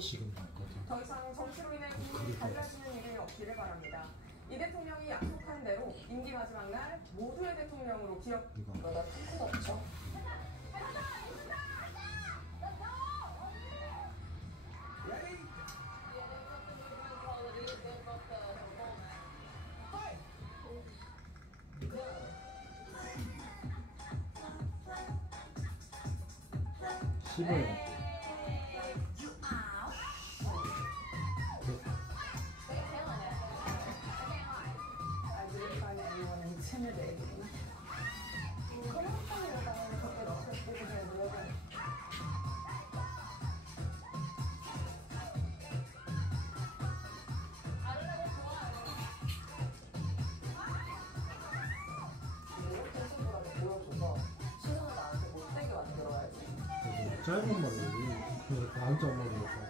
지금 봤거든. 더 이상 정치로 인해 국민이 달라지는 일이 없기를 바랍니다. 이 대통령이 약속한 대로 임기 마지막 날 모두의 대통령으로 기억. 이거 나 탱크 없죠? 씹어요. 짧은 말이에요. 한참 말이었어.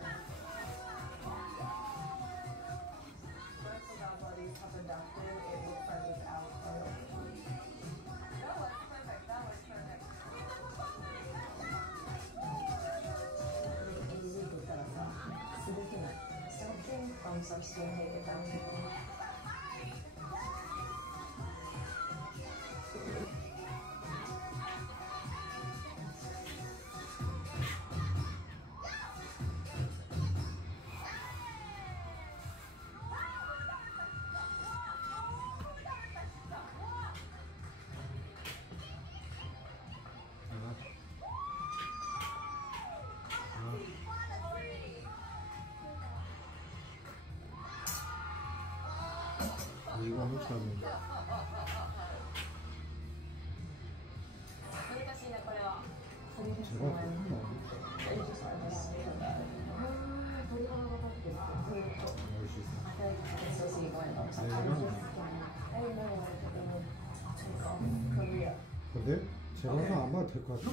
이거 한참 제가 근데 제가 안 봐도 될 것 같아.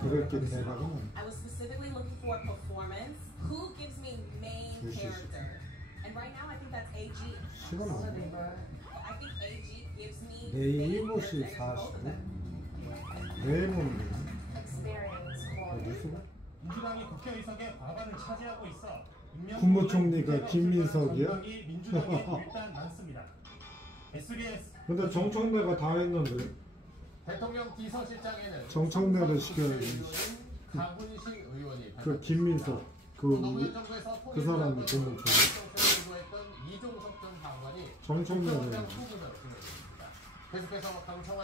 그렇게 대박은 I was specifically looking for a performance. Who gives me main character? And right now I think that's AG. 시간 안 돼. I think AG gives me 내일 7시 40분? 내일 보는 거야? 뉴스가? 민주당이 국회의석의 과반을 차지하고 있어 국무총리가 김민석이야? 민주당에 일단 많습니다. SBS. 근데 정청래가 다 했는데 대통령 비서실장에는 정청래를 시켜야지. 강훈식 의원이 그 김민석 그 사람이 국무총리. 이종석 전 장관이 정청래를. 계속해서 강청원.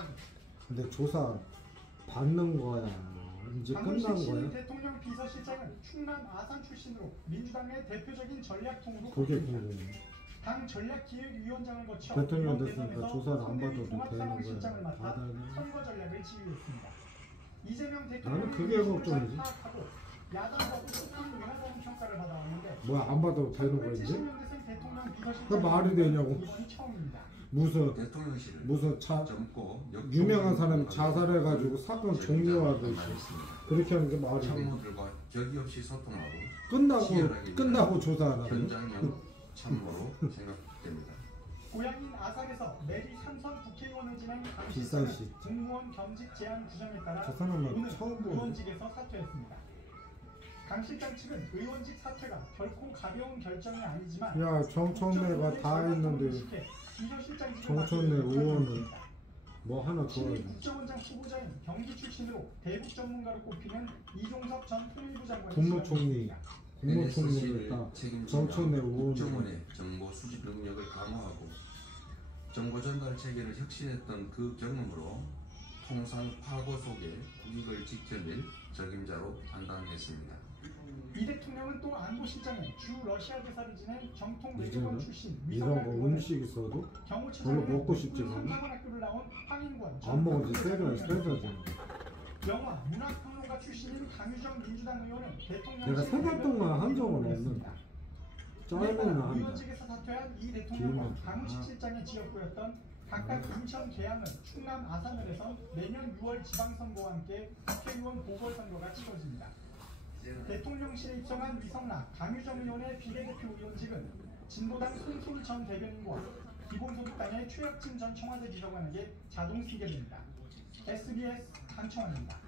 근데 조사 받는 거야. 이제 끝난 거야. 대통령 비서실장은 충남 아산 출신으로 민주당의 대표적인 전략통으로 그게 궁금해. 당 전략기획위원장을 거쳐 대통령 됐으니까 조사를 안 받아도 되는 거야. 맡아 선거 전략을 지휘했습니다. 이재명 나는 대통령은 그게 걱정이지. 야당과도 소통 명예사용 평가를 받아왔는데 뭐야 안 받아도 되는 거야 이제? 70년대생 대통령 비서실장 그 말이 되냐고. 이번이 처음입니다. 무슨 유명한 사람이 자살해가지고 사건 종료하듯이 그렇게 하는 게 말이 돼. 참모들과 격의 없이 소통하고 끝나고 조사하나? 현장용 참모로 생각됩니다. 고향인 아산에서 내리 3선 국회의원을 지낸 비싼 강씨는 공무원 겸직 제한 규정에 따라 저 사람은 오늘 처음 보네. 의원직에서 사퇴했습니다. 강 실장 측은 의원직 사퇴가 결코 가벼운 결정이 아니지만 야 정청래가 다 했는데 정청래 의원은 뭐 하나 더 해야지. 국정원장 후보자인 경기 출신으로 대북 전문가로 꼽히는 이종석 전 통일부 장관이 국무총리를 딱 책임지며 정청래 의원 국정원의 정보 수집 능력을 강화하고 정보 전달 체계를 혁신했던 그 경험으로 통상 파고 속에 국익을 지켜낼 적임자로 판단했습니다. 이 대통령은 또 안보실장에 주 러시아 대사를 지낸 정통 외교관 출신 이런 거 음식 있어도 별로 먹고 싶지만 학교를 나온 황인권 안 먹어도 세자지. 영화 문화평론가 출신인 강유정 민주당 의원은 대통령 내가 3달 동안 한 적은 없는데 짧으면 한다. 의원직에서 사퇴한 이 대통령과 강훈식 실장의 지역구였던 각각 인천 계양은 충남 아산을 해선 내년 6월 지방선거와 함께 국회의원 보궐선거가 치러집니다. 대통령실에 입성한 위성락 강유정 의원의 비례대표 의원직은 진보당 손솔 전 대변인과 기본소득당의 최혁진 전 청와대 비서관에게 자동 승계됩니다. SBS 강청원입니다.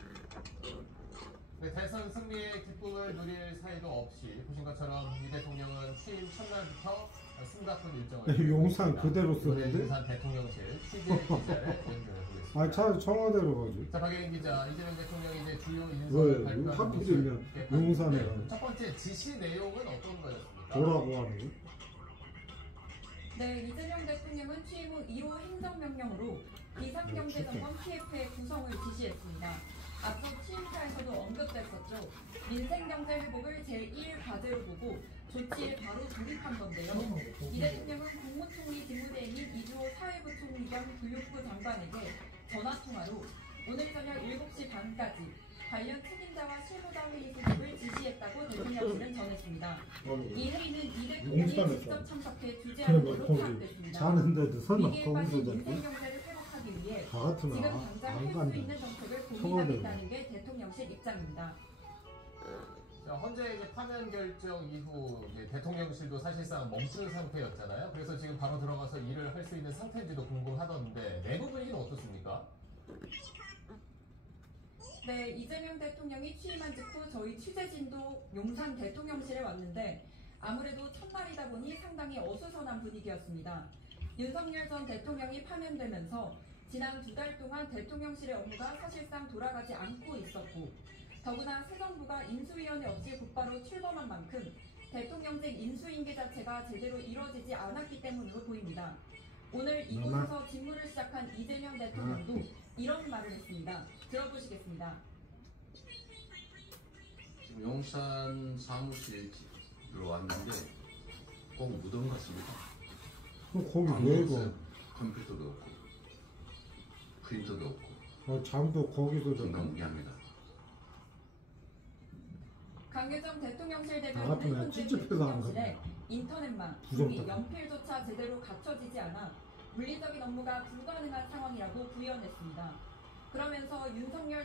대선 승리의 기쁨을 누릴 사이도 없이 보신 것처럼 이 대통령은 취임 첫날부터 숨가쁜 일정을 용산 했습니다. 그대로 오늘 쓰는데? 용산 대통령실 취재 기자를 연결해 보겠습니다. 아, 차 청와대로 가지. 자, 박예린 기자, 이재명 대통령이 이제 주요 왜? 인사를 발표하는 하필이면 모습 용산에 네, 가요? 첫 번째 지시 내용은 어떤 거였습니까? 뭐라고 하는 거? 네, 이재명 대통령은 취임 후 1호 행정명령으로 비상경제정권 PF의 구성을 지시했습니다. 앞서 취임사에서도 언급됐었죠. 민생경제 회복을 제1과제로 보고 조치에 바로 돌입한 건데요. 이 대통령은 국무총리 직무대행인 이주호 사회부총리 겸 교육부 장관에게 전화통화로 오늘 저녁 7시 반까지 관련 책임자와 실무자 회의 소집을 지시했다고 대통령실은 전했습니다. 이 회의는 이 대통령이 직접 참석해 주재하는 걸로 거기 파악됐습니다. 자는데도 설마 위기에 빠진 거기서 민생 자고? 경제를 회복하기 위해 다 같으면 지금 안 당장 할 수 간다. 있는 정책을 청와대로. 고민하겠다는 게 대통령실 입장입니다. 자, 헌재 이제 파면 결정 이후 이제 대통령실도 사실상 멈춘 상태였잖아요. 그래서 지금 바로 들어가서 일을 할 수 있는 상태인지도 궁금하던데 내부 분위기는 어떻습니까? 네, 이재명 대통령이 취임한 직후 저희 취재진도 용산 대통령실에 왔는데 아무래도 첫날이다 보니 상당히 어수선한 분위기였습니다. 윤석열 전 대통령이 파면되면서 지난 2달 동안 대통령실의 업무가 사실상 돌아가지 않고 있었고 더구나 새 정부가 인수위원회 없이 곧바로 출범한 만큼 대통령직 인수인계 자체가 제대로 이루어지지 않았기 때문으로 보입니다. 오늘 이곳에서 직무를 시작한 이재명 대통령도 이런 말을 했습니다. 들어보시겠습니다. 지금 용산 사무실로 왔는데 꼭 무덤 같습니다. 거기 왜 가? 컴퓨터도 없고 프린터도 없고 잠도 거기서 자고. 건강무게합니다. 강유정 대통령실 나 대변인은 같으면 현재 찝찝해서 안 대통령실에 인터넷망, 부정 기기, 닦아. 연필조차 제대로 갖춰지지 않아 물리적인 업무가 불가능한 상황이라고 부연했습니다. 그러면서 윤석열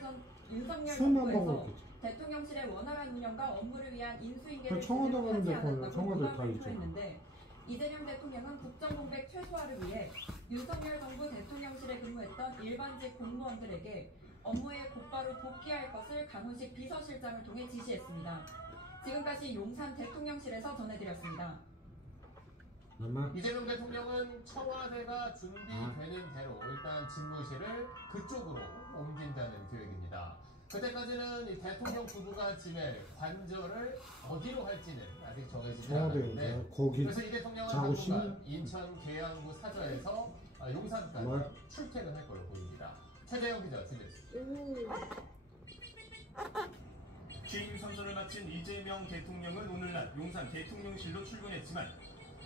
술만 정부에서 먹었겠지. 대통령실의 원활한 운영과 업무를 위한 인수인계를 청와대 제대로 가는데 하지 거기 않았다고 청와대 다 불만을 있잖아. 표했는데 이재명 대통령은 국정공백 최소화를 위해 윤석열 정부 대통령실에 근무했던 일반직 공무원들에게 업무에 곧바로 복귀할 것을 강훈식 비서실장을 통해 지시했습니다. 지금까지 용산 대통령실에서 전해드렸습니다. 엄마? 이재명 대통령은 청와대가 준비되는 대로 일단 집무실을 그쪽으로 옮긴다는 계획입니다. 그때까지는 이 대통령 부부가 지낼 관저를 어디로 할지는 아직 정해지지 않았는데 청와대 거기 그래서 이 대통령은 자고 당분간 인천 계양구 사저에서 용산까지 뭘? 출퇴근할 걸로 보입니다. 최재형 기자 준비했습니다. 취임 선서를 마친 이재명 대통령은 오늘날 용산 대통령실로 출근했지만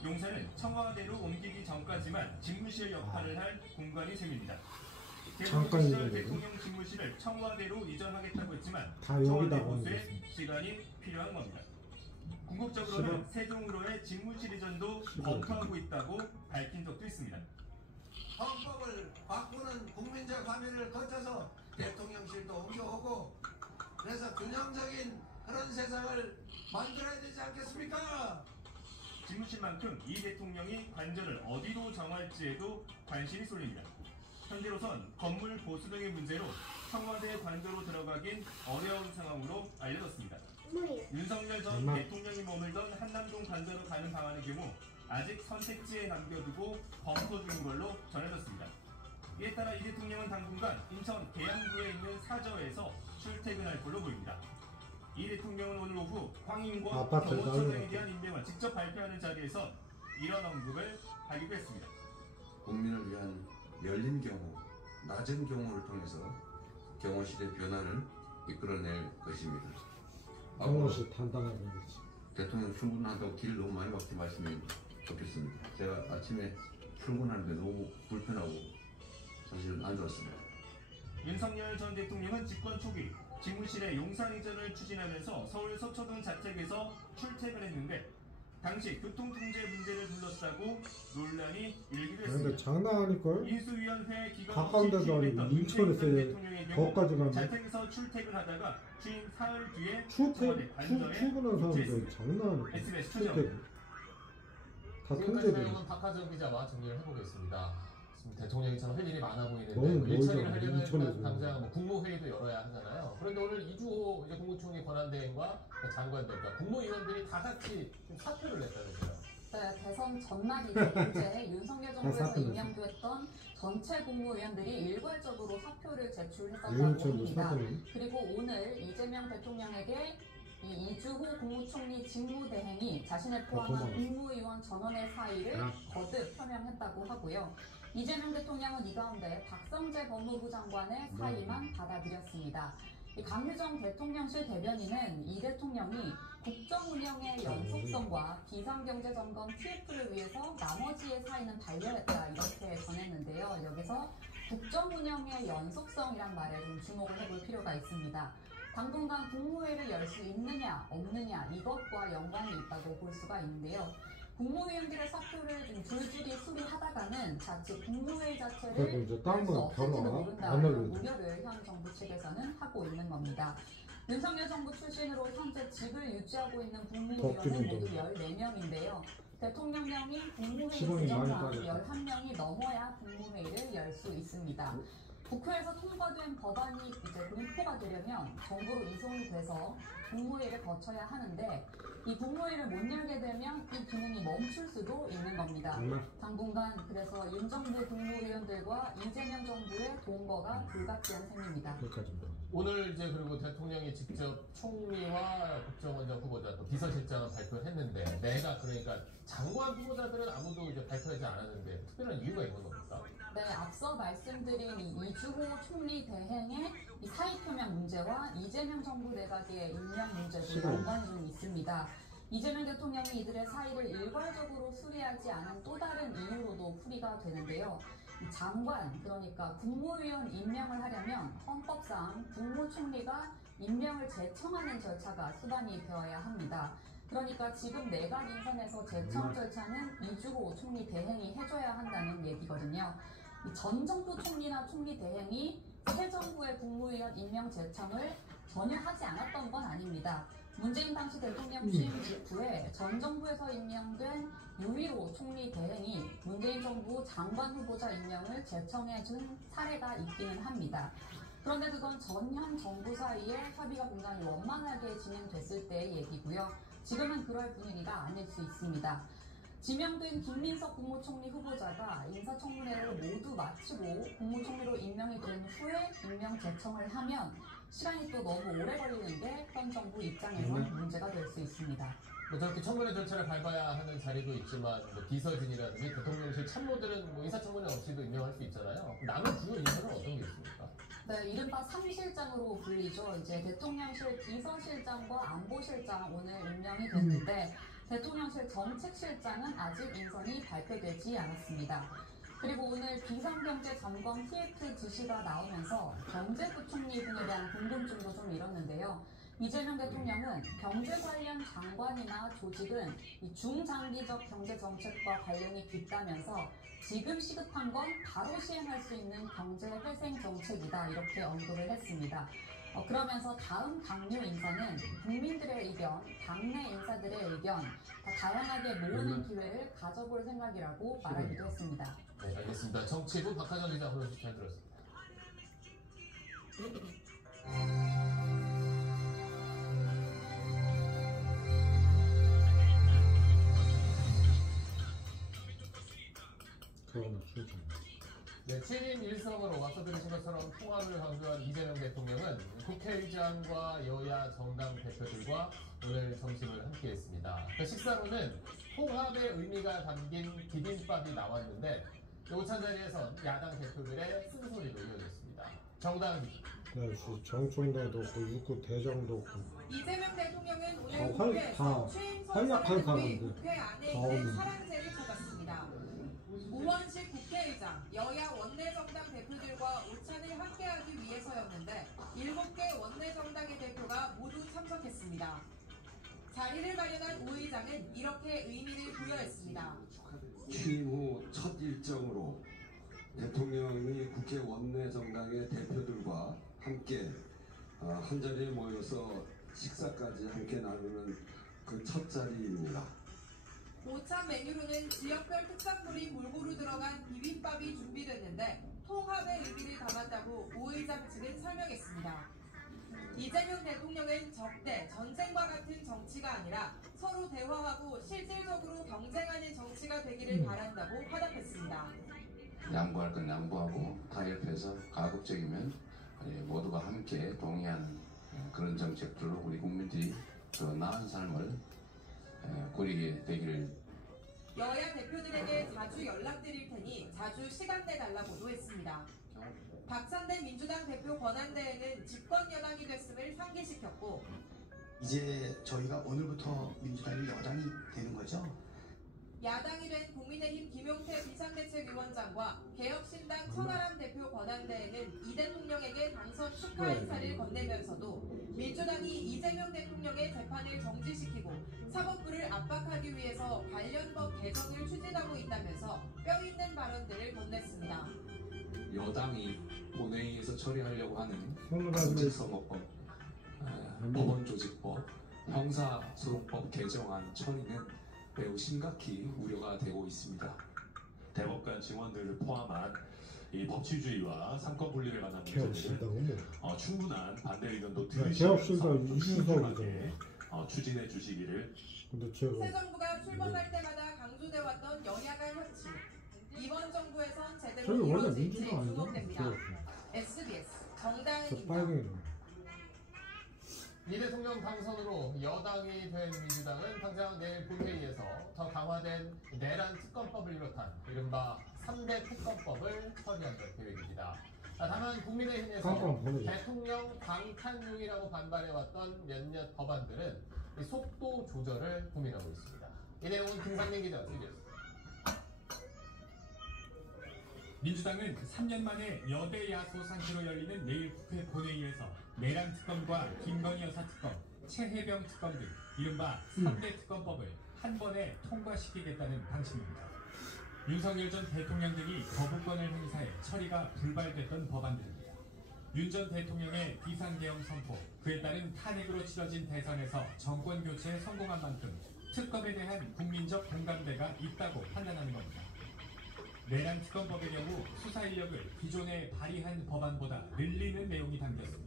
용산은 청와대로 옮기기 전까지만 집무실 역할을 할 공간이 셈입니다. 잠깐 시절 이동해요? 대통령 집무실을 청와대로 이전하겠다고 했지만 다 청와대 여기다가 보수에 옮겼습니다. 시간이 필요한 겁니다. 궁극적으로는 세종으로의 집무실 이전도 검토하고 있다고 밝힌 적도 있습니다. 헌법을 바꾸는 국민적 합의를 거쳐서 대통령실도 옮겨오고 그래서 균형적인 그런 세상을 만들어야 되지 않겠습니까? 집무실만큼 이 대통령이 관저를 어디로 정할지에도 관심이 쏠립니다. 현재로선 건물 보수 등의 문제로 청와대 관저로 들어가긴 어려운 상황으로 알려졌습니다. 윤석열 전 엄마. 대통령이 머물던 한남동 관저로 가는 방안의 경우 아직 선택지에 남겨두고 검토 중인 걸로 전해졌습니다. 이에 따라 이 대통령은 당분간 인천 계양구에 있는 사저에서 출퇴근할 걸로 보입니다. 이 대통령은 오늘 오후 황인권 아파트를 경호처장에 나누는 대한 임명을 직접 발표하는 자리에서 이런 언급을 하기도 했습니다. 국민을 위한 열린 경호, 낮은 경호를 통해서 경호실의 변화를 이끌어낼 것입니다. 경호실 단단하게 되지. 대통령 출근한다고 길 너무 많이 막지 말씀이 좋겠습니다. 제가 아침에 출근하는데 너무 불편하고 사실은 안 좋았습니다. 윤석열 전 대통령은 집권 초기 집무실의 용산 이전을 추진하면서 서울 서초동 자택에서 출퇴근했는데 당시 교통통제 문제를 둘러싸고 논란이 일기도 근데 했습니다. 장난 아닐걸? 인수위원회 기간 가까운 데도 아니고 취임했던 인천에서 문재인 전 대통령의 경우 거기까지 가면 자택에서 출퇴근하다가 취임 사흘 뒤에 출퇴 청와대 관저에 출근한 사람들 입주했습니다. 장난 아니야. SBS 최재형. 출퇴근. 다 지금까지 통제돼. 내용은 박하정 기자와 정리를 해보겠습니다. 대통령이 참 할 일이 많아 보이는데 너무 일 처리를 멀잖아. 하려면 인천에서. 일단 당장 뭐 국무회의도 열어야 하잖아요. 그런데 오늘 이주호 이제 국무총리 권한대행과 장관들, 그러니까 국무위원들이 다 같이 좀 사표를 냈다면서요. 네, 대선 전날이죠. 어제 윤석열 정부에서 사표 임명됐던 전체 국무위원들이 일괄적으로 사표를 제출했었다고 윤천도 합니다. 사표는 그리고 오늘 이재명 대통령에게 이 이주호 국무총리 직무대행이 자신을 포함한 국무위원 전원의 사의를 거듭 표명했다고 하고요. 이재명 대통령은 이 가운데 박성재 법무부 장관의 사의만 받아들였습니다. 이 강유정 대통령실 대변인은 이 대통령이 국정운영의 연속성과 비상경제점검 TF를 위해서 나머지의 사의는 반려했다 이렇게 전했는데요. 여기서 국정운영의 연속성이란 말에 좀 주목을 해볼 필요가 있습니다. 당분간 국무회의를 열 수 있느냐 없느냐 이것과 연관이 있다고 볼 수가 있는데요. 국무위원들의 사표를 좀 줄줄이 수리하다가는 자칫 국무회의 자체를 그리고 이제 다른 건 없을지도 변화 모른다 안 이런 알려줘. 우려를 현 정부 측에서는 하고 있는 겁니다. 윤석열 정부 출신으로 현재 직을 유지하고 있는 국무위원은 모두 14명인데요. 대통령령이 국무회의 직원이 많이 규정상 빠졌다. 11명이 넘어야 국무회의를 열 수 있습니다. 국회에서 통과된 법안이 이제 공포가 되려면 정부로 이송이 돼서 국무회의를 거쳐야 하는데 이 국무회의를 못 열게 되면 이 기능이 멈출 수도 있는 겁니다. 당분간 그래서 윤 정부 국무위원들과 이재명 정부의 동거가 불가피한 셈입니다. 오늘 이제 그리고 대통령이 직접 총리와 국정원장 후보자 또 비서실장을 발표했는데 내가 그러니까 장관 후보자들은 아무도 이제 발표하지 않았는데 특별한 이유가 있는 겁니까? 네, 앞서 말씀드린 이주호 총리 대행의 이 사의 표명 문제와 이재명 정부 내각의 임명 문제도 연관이 좀 있습니다. 이재명 대통령이 이들의 사의를 일괄적으로 수리하지 않은 또 다른 이유로도 풀이가 되는데요. 장관, 그러니까 국무위원 임명을 하려면 헌법상 국무총리가 임명을 제청하는 절차가 수반이 되어야 합니다. 그러니까 지금 내각 인선에서 제청 절차는 이주호 총리 대행이 해줘야 한다는 얘기거든요. 전 정부 총리나 총리 대행이 새 정부의 국무위원 임명 제청을 전혀 하지 않았던 건 아닙니다. 문재인 당시 대통령 취임 직후에 전 정부에서 임명된 유일호 총리 대행이 문재인 정부 장관 후보자 임명을 제청해준 사례가 있기는 합니다. 그런데 그건 전현 정부 사이에 합의가 굉장히 원만하게 진행됐을 때의 얘기고요. 지금은 그럴 분위기가 아닐 수 있습니다. 지명된 김민석 국무총리 후보자가 인사청문회를 모두 마치고 국무총리로 임명이 된 후에 임명 제청을 하면 시간이 또 너무 오래 걸리는 게 현 정부 입장에선 문제가 될 수 있습니다. 저렇게 청문회 절차를 밟아야 하는 자리도 있지만 뭐 비서진이라든지 대통령실 참모들은 뭐 인사청문회 없이도 임명할 수 있잖아요. 남은 주요 인사는 어떤 게 있습니까? 네, 이른바 3실장으로 불리죠. 이제 대통령실 비서실장과 안보실장 오늘 임명이 됐는데 대통령실 정책실장은 아직 인선이 발표되지 않았습니다. 그리고 오늘 비상경제점검 TF 지시가 나오면서 경제부총리 등에 대한 궁금증도 좀 일었는데요. 이재명 대통령은 경제 관련 장관이나 조직은 이 중장기적 경제정책과 관련이 깊다면서 지금 시급한 건 바로 시행할 수 있는 경제회생 정책이다 이렇게 언급을 했습니다. 그러면서 다음 당뇨 인사는 국민들의 의견, 당내 인사들의 의견 다 다양하게 모으는 기회를 가져볼 생각이라고 말하기도 했습니다. 네, 알겠습니다. 정치부 박하정 기자 오늘 잘 들었습니다. 네, 7인 1성으로 앞서 들으신 것처럼 통합을 강조한 이재명 대통령은 국회의장과 여야 정당 대표들과 오늘 점심을 함께했습니다. 그 식사로는 통합의 의미가 담긴 비빔밥이 나왔는데 오찬 자리에선 야당 대표들의 쓴소리도 이어졌습니다. 정당 기자. 네, 정총장도 없고 육구 대장도 없고 이재명 대통령은 오늘 다 국회에서 최인선 활약한 선대위 사람들. 국회 안에 다 있는 오는. 사랑제를 잡았습니다. 우원식 국회의장, 여야 원내정당 대표들과 오찬을 함께하기 위해서였는데 7개 원내정당의 대표가 모두 참석했습니다. 자리를 마련한 우 의장은 이렇게 의미를 부여했습니다. 취임 후 첫 일정으로 대통령이 국회 원내정당의 대표들과 함께 한자리에 모여서 식사까지 함께 나누는 그 첫 자리입니다. 오찬 메뉴로는 지역별 특산물이 골고루 들어간 비빔밥이 준비됐는데 통합의 의미를 담았다고 오 의장 측은 설명했습니다. 이재명 대통령은 적대, 전쟁과 같은 정치가 아니라 서로 대화하고 실질적으로 경쟁하는 정치가 되기를 바란다고 화답했습니다. 양보할 건 양보하고 타협해서 가급적이면 모두가 함께 동의하는 그런 정책들로 우리 국민들이 더 나은 삶을 꾸리게 되기를. 여야 대표들에게 자주 연락드릴 테니 자주 시간 내달라고도 했습니다. 박찬대 민주당 대표 권한대행은 집권 여당이 됐음을 상기시켰고, 이제 저희가 오늘부터 민주당이 여당이 되는 거죠? 야당이 된 국민의힘 김용태 비상대책위원장과 개혁신당 천하람 대표 권한대행은 이 대통령에게 당선 축하 인사를 건네면서도 민주당이 이재명 대통령의 재판을 정지시키고 사법부를 압박하기 위해서 관련법 개정을 추진하고 있다면서 뼈있는 발언들을 건넸습니다. 여당이 본회의에서 처리하려고 하는 선거라고 공직선거법, 법원조직법, 형사소송법 개정안 처리는 매우 심각히 우려가 되고 있습니다. 대법관 증언들을 포함한 이 법치주의와 삼권 분리를 만난 개혁신당 문제들은 충분한 반대 의견도 개혁신당 신중하게 추진해 주시기를. 새 정부가 출범할 때마다 강조돼왔던 여야 간 협치. 이번 정부에선 제대로 이루어질지 주목됩니다. SBS 정다은입니다. 이 대통령 당선으로 여당이 된 민주당은 당장 내일 본회의에서 더 강화된 내란 특검법을 비롯한 이른바 3대 특검법을 처리할 계획입니다. 다만 국민의힘에서 대통령 방탄용이라고 반발해왔던 몇몇 법안들은 속도 조절을 고민하고 있습니다. 이 내용은 김상민 기자 CBS. 민주당은 3년 만에 여대 야소 상태로 열리는 내일 국회 본회의에서 내란 특검과 김건희 여사 특검, 최혜병 특검 등 이른바 3대 특검법을 한 번에 통과시키겠다는 방침입니다. 윤석열 전 대통령 등이 거부권을 행사해 처리가 불발됐던 법안들입니다. 윤 전 대통령의 비상계엄 선포, 그에 따른 탄핵으로 치러진 대선에서 정권 교체에 성공한 만큼 특검에 대한 국민적 공감대가 있다고 판단하는 겁니다. 내란 특검법의 경우 수사 인력을 기존에 발의한 법안보다 늘리는 내용이 담겼습니다.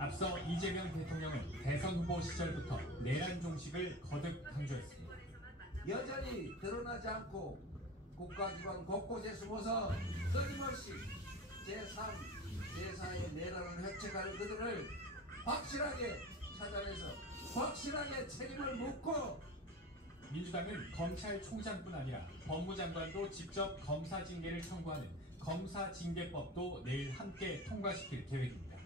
앞서 이재명 대통령은 대선 후보 시절부터 내란 종식을 거듭 강조했습니다. 여전히 드러나지 않고 국가기관 곳곳에 숨어서 끊임없이 제3, 제4의 내란을 획책하는 그들을 확실하게 찾아내서 확실하게 책임을 묻고, 민주당은 검찰총장뿐 아니라 법무장관도 직접 검사 징계를 청구하는 검사징계법도 내일 함께 통과시킬 계획입니다.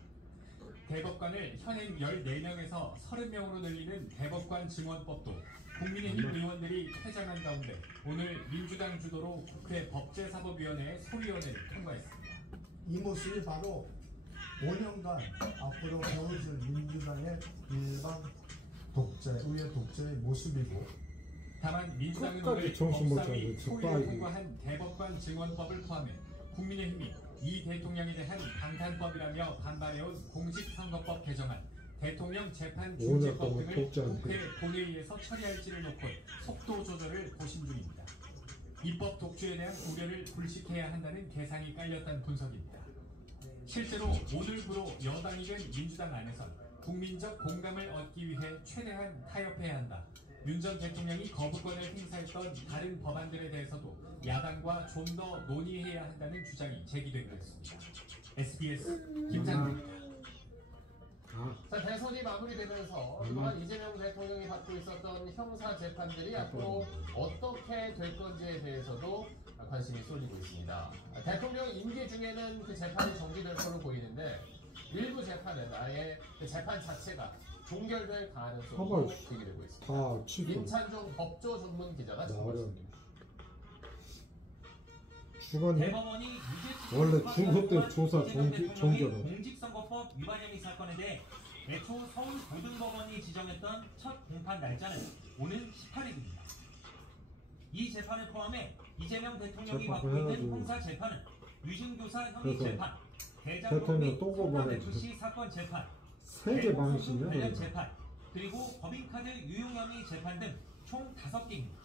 대법관을 현행 14명에서 30명으로 늘리는 대법관 증원법도 국민의힘 의원들이 퇴장한 가운데 오늘 민주당 주도로 국회 법제사법위원회의 소위원회를 통과했습니다. 이 모습이 바로 5년간 앞으로 보여줄 민주당의 일반 독재, 의회 독재의 모습이고, 다만 민주당은 오늘 법사위 소위를 통과한 대법관 증원법을 포함해 국민의힘이 이 대통령에 대한 방탄법이라며 반발해온 공직선거법 개정안, 대통령 재판 중지법 등을 국회 본회의에서 처리할지를 놓고 속도 조절을 고심 중입니다. 입법 독주에 대한 우려를 불식해야 한다는 계산이 깔렸다는 분석입니다. 실제로 오늘부로 여당이 된 민주당 안에선 국민적 공감을 얻기 위해 최대한 타협해야 한다. 윤 전 대통령이 거부권을 행사했던 다른 법안들에 대해서도 야당과 좀 더 논의해야 한다는 주장이 제기되고 있습니다. SBS 김상민입니다. 자, 대선이 마무리되면서 그동안 이재명 대통령이 받고 있었던 형사 재판들이 앞으로 어떻게 될 건지에 대해서도 관심이 쏠리고 있습니다. 대통령 임기 중에는 그 재판이 정지될 걸로 보이는데 일부 재판은 아예 그 재판 자체가 종결될 가능성도 제기되고 있습니다. 임찬종 법조 전문 기자가 전했습니다. 대법원이 원래 중고 때 조사 종결은 공직선거법 위반 혐의 사건에 대해 애초 서울고등법원이 지정했던 첫 공판 날짜는 오는 18일입니다. 이 재판을 포함해 이재명 대통령이 받고 있는 형사 재판은 유신교사 혐의 재판, 대장동비 FC 사건 재판, 세개 방식이요. 관련 재판, 그리고 법인카드 유용 혐의 재판 등 총 5개입니다.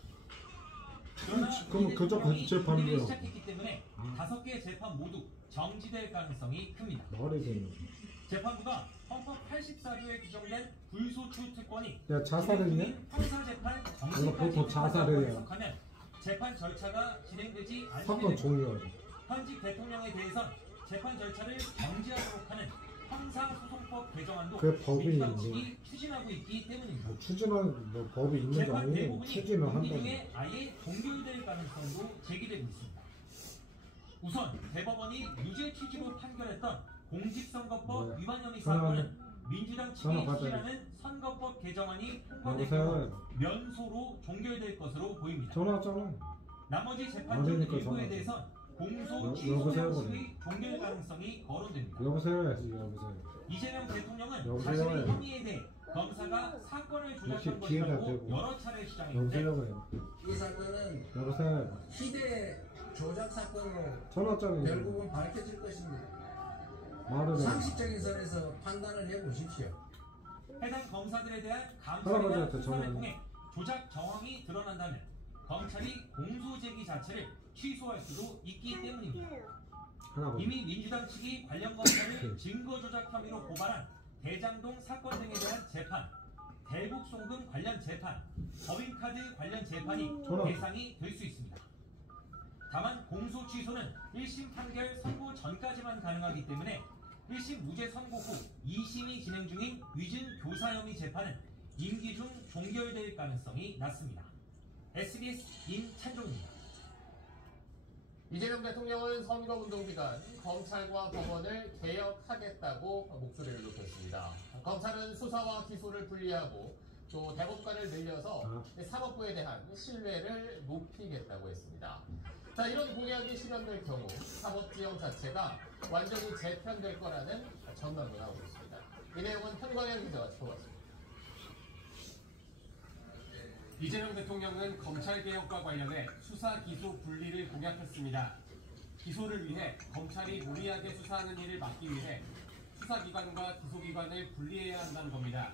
그러나 그럼 이 그저 대통령이 재판이요. 준비를 시작했기 때문에 5개 재판 모두 정지될 가능성이 큽니다. 말이 되는. 재판부가 헌법 84조에 규정된 불소추 특권이 야, 자살했냐? 형사재판 이거 정지까지 보통 자살이야. 해석하면 재판 절차가 진행되지 않게 사건 되고 종료하죠. 현직 대통령에 대해선 재판 절차를 정지하도록 하는 형사소송법 개정안도 그게 법이 민주당 있니? 측이 추진하고 있기 때문입니다. 뭐 추진한 뭐 법이 있는 게 재판 아니고 대부분이 추진을 임기 한다는. 중에 아예 종결될 가능성도 제기되고 있습니다. 우선 대법원이 유죄 취지로 판결했던 공직선거법 뭐야? 위반 혐의 전화 사건은 민주당 측이 전화 받아야 추진하는 선거법 개정안이 통과될 여보세요? 경우 면소로 종결될 것으로 보입니다. 전화 왔잖아. 나머지 재판전 아니니까 일부에 전화. 대해선 공소 여보세요, 취소 형식의 종결 가능성이 거론됩니다. 여보세요 해야지. 여보세요. 이재명 대통령은 여보세요? 자신의 혐의에 대해 검사가 사건을 조작한 이렇게 기회가 것이라고 되고. 여러 차례 주장했는데 여보세요 해요. 이 사건은 여보세요. 희대 조작 사건으로 전화 왔잖아요. 결국은 밝혀질 것입니다. 말을 해. 상식적인 선에서 판단을 해보십시오. 해당 검사들에 대한 할아버지한테 감찰이나 수사를 전화해. 통해 조작 정황이 드러난다면 검찰이 공소 제기 자체를 취소할 수도 있기 때문입니다. 할아버지. 이미 민주당 측이 관련 검사를 증거 조작 혐의로 고발한 대장동 사건 등에 대한 재판, 대북 송금 관련 재판, 법인카드 관련 재판이 전화. 대상이 될 수 있습니다. 다만 공소 취소는 1심 판결 선고 전까지만 가능하기 때문에 1심 무죄 선고 후 2심이 진행 중인 위증 교사 혐의 재판은 임기 중 종결될 가능성이 낮습니다. SBS 임찬종입니다. 이재명 대통령은 선거운동 기간 검찰과 법원을 개혁하겠다고 목소리를 높였습니다. 검찰은 수사와 기소를 분리하고 또 대법관을 늘려서 사법부에 대한 신뢰를 높이겠다고 했습니다. 자, 이런 공약이 실현될 경우 사법지형 자체가 완전히 재편될 거라는 전망도 나오고 있습니다. 이 내용은 현광현 기자가 짚어봤습니다. 이재명 대통령은 검찰개혁과 관련해 수사 기소 분리를 공약했습니다. 기소를 위해 검찰이 무리하게 수사하는 일을 막기 위해 수사기관과 기소기관을 분리해야 한다는 겁니다.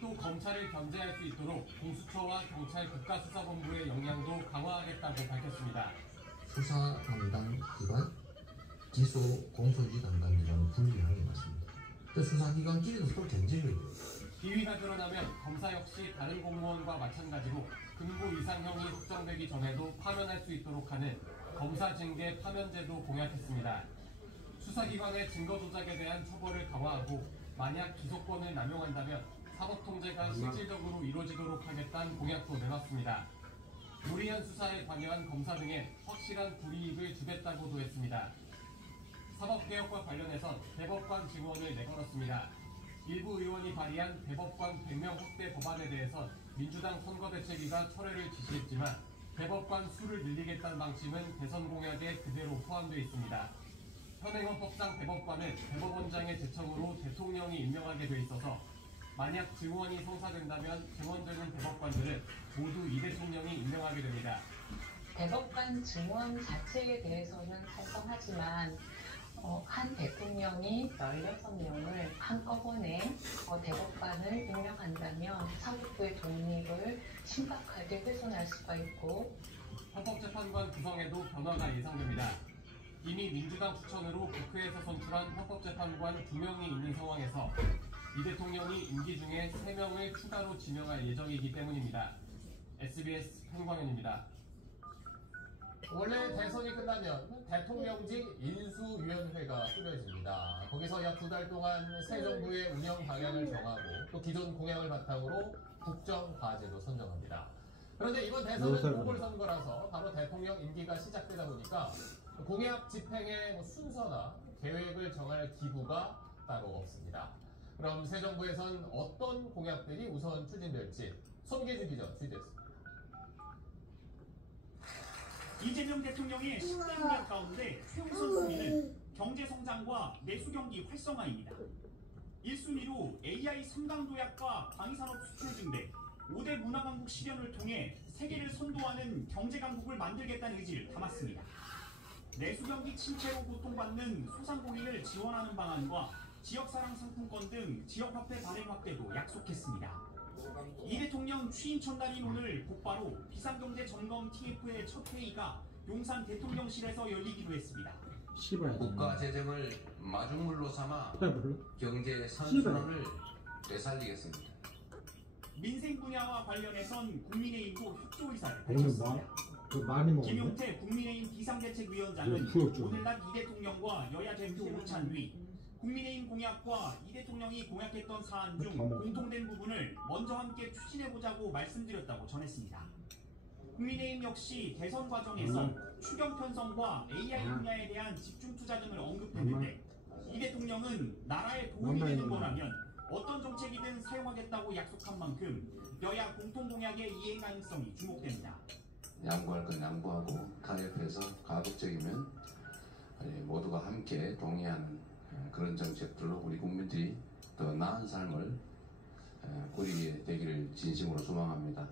또 검찰을 견제할 수 있도록 공수처와 경찰 국가수사본부의 역량도 강화하겠다고 밝혔습니다. 수사 담당 기관, 기소 공소유지 담당 기관을 분리하는 게 맞습니다. 수사기관끼리도 서로 경쟁을 해요. 비위가 드러나면 검사 역시 다른 공무원과 마찬가지로 금고 이상형이 확정되기 전에도 파면할 수 있도록 하는 검사 징계 파면제도 공약했습니다. 수사기관의 증거 조작에 대한 처벌을 강화하고 만약 기소권을 남용한다면 사법 통제가 실질적으로 이루어지도록 하겠다는 공약도 내놨습니다. 무리한 수사에 관여한 검사 등에 확실한 불이익을 주겠다고도 했습니다. 사법개혁과 관련해선 대법관 증원을 내걸었습니다. 일부 의원이 발의한 대법관 100명 확대 법안에 대해선 민주당 선거대책위가 철회를 지시했지만 대법관 수를 늘리겠다는 방침은 대선 공약에 그대로 포함되어 있습니다. 현행헌법상 대법관은 대법원장의 제청으로 대통령이 임명하게 돼 있어서 만약 증원이 성사된다면 증원되는 대법관들은 모두 이 대통령이 임명하게 됩니다. 대법관 증원 자체에 대해서는 찬성하지만 한 대통령이 16명을 한꺼번에 대법관을 임명한다면 사법부의 독립을 심각하게 훼손할 수가 있고 헌법재판관 구성에도 변화가 예상됩니다. 이미 민주당 추천으로 국회에서 선출한 헌법재판관 2명이 있는 상황에서 이 대통령이 임기 중에 3명을 추가로 지명할 예정이기 때문입니다. SBS 현광현입니다. 원래 대선이 끝나면 대통령직 인수위원회가 꾸려집니다. 거기서 약 2달 동안 새 정부의 운영 방향을 정하고 또 기존 공약을 바탕으로 국정 과제도 선정합니다. 그런데 이번 대선은 보궐선거라서 바로 대통령 임기가 시작되다 보니까 공약 집행의 순서나 계획을 정할 기구가 따로 없습니다. 그럼 새 정부에선 어떤 공약들이 우선 추진될지 손계주 기자 취재했습니다. 이재명 대통령의 10대 공약 가운데 최우선순위는 경제성장과 내수경기 활성화입니다. 1순위로 AI 3강 도약과 방위산업 수출 증대, 5대 문화강국 실현을 통해 세계를 선도하는 경제강국을 만들겠다는 의지를 담았습니다. 내수경기 침체로 고통받는 소상공인을 지원하는 방안과 지역사랑 상품권 등 지역화폐 발행 확대도 약속했습니다. 이 대통령 취임 첫날인 오늘 곧바로 비상경제점검 TF의 첫 회의가 용산 대통령실에서 열리기도 했습니다. 국가 재정을 마중물로 삼아 경제 선순환을 되살리겠습니다. 민생 분야와 관련해선 국민의힘도 협조 의사를 오늘 밝혔습니다. 많이 먹었네. 김용태 국민의힘 비상대책위원장은 오늘 낮 이 대통령과 여야 대표 오찬 뒤 국민의힘 공약과 이 대통령이 공약했던 사안 중 공통된 부분을 먼저 함께 추진해보자고 말씀드렸다고 전했습니다. 국민의힘 역시 대선 과정에서 추경 편성과 AI 분야에 대한 집중 투자 등을 언급했는데 이 대통령은 나라에 도움이 되는 거라면 어떤 정책이든 사용하겠다고 약속한 만큼 여야 공통 공약의 이행 가능성이 주목됩니다. 양보할 건 양보하고 타협해서 가급적이면 모두가 함께 동의하는 그런 정책들로 우리 국민들이 더 나은 삶을 꾸리게 되기를 진심으로 소망합니다.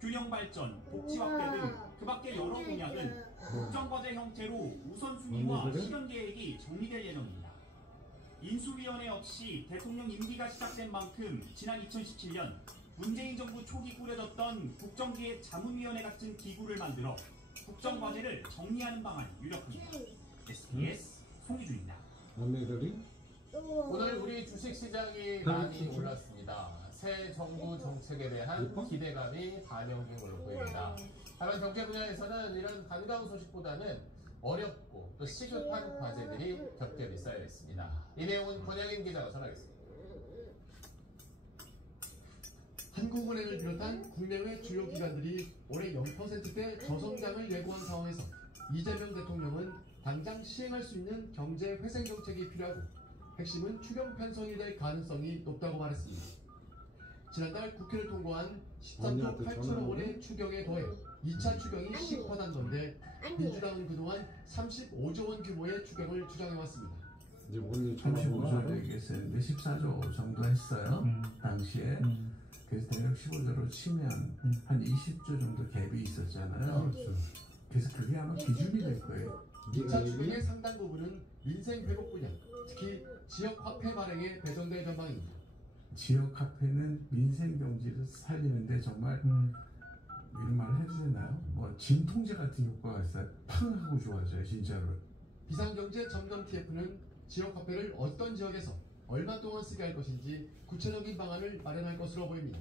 균형 발전, 복지 확대 등 그 밖의 여러 공약은 국정과제 형태로 우선순위와 실현 계획이 정리될 예정입니다. 인수위원회 없이 대통령 임기가 시작된 만큼 지난 2017년 문재인 정부 초기 꾸려졌던 국정기획자문위원회 같은 기구를 만들어 국정과제를 정리하는 방안이 유력합니다. SBS 송희준입니다. 오늘 우리 주식시장이 많이 올랐습니다. 새 정부 정책에 대한 기대감이 반영된 걸로 보입니다. 다만 경제 분야에서는 이런 반가운 소식보다는 어렵고 또 시급한 과제들이 겹겹이 쌓여 있습니다. 이 내용은 권영인 기자가 전하겠습니다. 한국은행을 비롯한 국내외 주요 기관들이 올해 0%대 저성장을 예고한 상황에서 이재명 대통령은 당장 시행할 수 있는 경제 회생 정책이 필요하고 핵심은 추경 편성이 될 가능성이 높다고 말했습니다. 지난달 국회를 통과한 13조 8천억 원의 추경에 더해 2차 추경이 시급하다는 건데 민주당은 그동안 35조 원 규모의 추경을 주장해왔습니다. 35조 얘기했었는데 14조 정도 했어요. 당시에. 그래서 대략 15조로 치면 한 20조 정도 갭이 있었잖아요. 그래서 그게 아마 기준이 될 거예요. 2차 추경의 상당 부분은 민생 회복 분야, 특히 지역 화폐 발행에 배정될 전망입니다. 지역 화폐는 민생 경제를 살리는데 정말 이런 말을 해도 되나요? 뭐 진통제 같은 효과가 있어요. 팡 하고 좋아져요, 진짜로. 비상경제 점검 TF는 지역 화폐를 어떤 지역에서 얼마 동안 쓰게 할 것인지 구체적인 방안을 마련할 것으로 보입니다.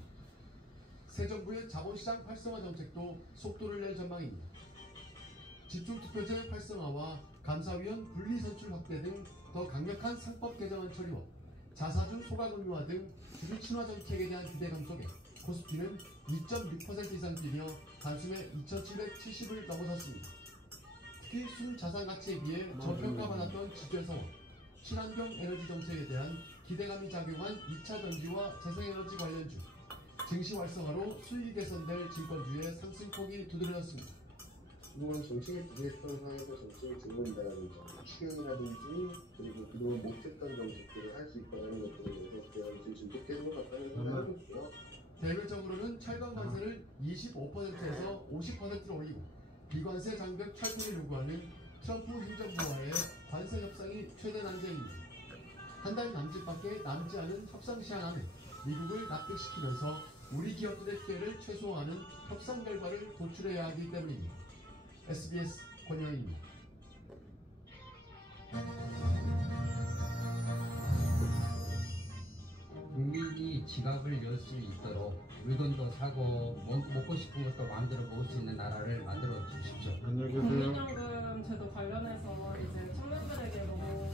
새 정부의 자본시장 활성화 정책도 속도를 낼 전망입니다. 집중투표제 활성화와 감사위원 분리선출 확대 등 더 강력한 상법 개정안 처리와 자사주 소각은유화 등 주주 친화 정책에 대한 기대감 속에 코스피는 2.6% 이상 뛰며 단숨에 2,770을 넘어섰습니다. 특히 순자산 가치에 비해 저평가받았던 지주에서 친환경 에너지 정책에 대한 기대감이 작용한 2차 전지와 재생에너지 관련주, 증시 활성화로 수익이 개선될 증권주의 상승폭이 두드러졌습니다. 그동안 정책을 기대했던 상황에서 정책을 들어온다는 점, 추경이라든지 그리고 그동안 못했던 정책들을 할 수 있다는 것들에 대해서 대화를 진척되는 것 같다는 생각이 있고요. 대외적으로는 철강 관세를 25%에서 50%로 올리고 비관세 장벽 철폐를 요구하는 트럼프 행정부와의 관세 협상이 최대 난제입니다. 한 달 남짓밖에 남지 않은 협상 시한 안에 미국을 납득시키면서 우리 기업들의 피해를 최소화하는 협상 결과를 도출해야 하기 때문입니다. SBS 권영입니다. 국민이 지갑을 열 수 있도록 물건도 사고 먹고 싶은 것도 마음대로 먹을 수 있는 나라를 만들어 주십시오. 국민연금 제도 관련해서 이제 청년들에게 너무